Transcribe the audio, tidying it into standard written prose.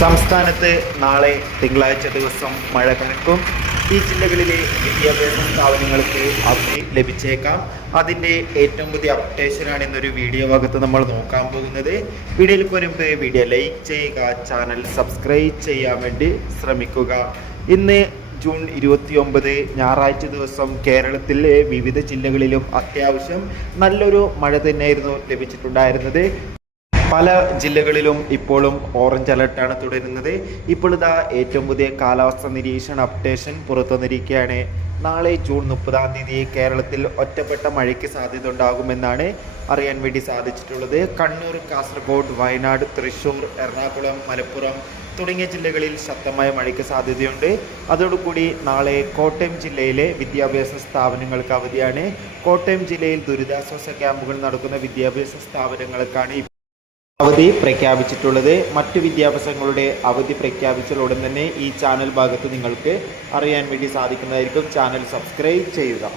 സംസ്ഥാനത്ത് നാളെ തിങ്കളാഴ്ച ദിവസം മഴ കനക്കും. ഈ ജില്ലകളിലെ വിദ്യാഭ്യാസ സ്ഥാപനങ്ങൾക്ക് അവധി ലഭിച്ചേക്കാം. അതിൻ്റെ ഏറ്റവും പുതിയ അപ്ഡേഷനാണ് ഇന്നൊരു വീഡിയോ ഭാഗത്ത് നമ്മൾ നോക്കാൻ പോകുന്നത്. വീഡിയോയിൽ മുൻപ് വീഡിയോ ലൈക്ക് ചെയ്യുക, ചാനൽ സബ്സ്ക്രൈബ് ചെയ്യാൻ വേണ്ടി ശ്രമിക്കുക. ഇന്ന് ജൂൺ 29 ഞായറാഴ്ച ദിവസം കേരളത്തിലെ വിവിധ ജില്ലകളിലും അത്യാവശ്യം നല്ലൊരു മഴ തന്നെയായിരുന്നു ലഭിച്ചിട്ടുണ്ടായിരുന്നത്. പല ജില്ലകളിലും ഇപ്പോഴും ഓറഞ്ച് അലർട്ടാണ് തുടരുന്നത്. ഇപ്പോൾ ഇതാ ഏറ്റവും പുതിയ കാലാവസ്ഥ നിരീക്ഷണ അപ്ഡേഷൻ പുറത്തു വന്നിരിക്കുകയാണ്. നാളെ ജൂൺ 30 കേരളത്തിൽ ഒറ്റപ്പെട്ട മഴയ്ക്ക് സാധ്യത ഉണ്ടാകുമെന്നാണ് അറിയാൻ വേണ്ടി സാധിച്ചിട്ടുള്ളത്. കണ്ണൂർ, കാസർഗോഡ്, വയനാട്, തൃശ്ശൂർ, എറണാകുളം, മലപ്പുറം തുടങ്ങിയ ജില്ലകളിൽ ശക്തമായ മഴയ്ക്ക് സാധ്യതയുണ്ട്. അതോടുകൂടി നാളെ കോട്ടയം ജില്ലയിലെ വിദ്യാഭ്യാസ സ്ഥാപനങ്ങൾക്ക് അവധിയാണ്. കോട്ടയം ജില്ലയിൽ ദുരിതാശ്വാസ ക്യാമ്പുകൾ നടക്കുന്ന വിദ്യാഭ്യാസ സ്ഥാപനങ്ങൾക്കാണ് അവധി പ്രഖ്യാപിച്ചിട്ടുള്ളത്. മറ്റു വിദ്യാഭ്യാസങ്ങളുടെ അവധി പ്രഖ്യാപിച്ചാൽ ഉടൻ തന്നെ ഈ ചാനൽ ഭാഗത്ത് നിങ്ങൾക്ക് അറിയാൻ വേണ്ടി സാധിക്കുന്നതായിരിക്കും. ചാനൽ സബ്സ്ക്രൈബ് ചെയ്യുക.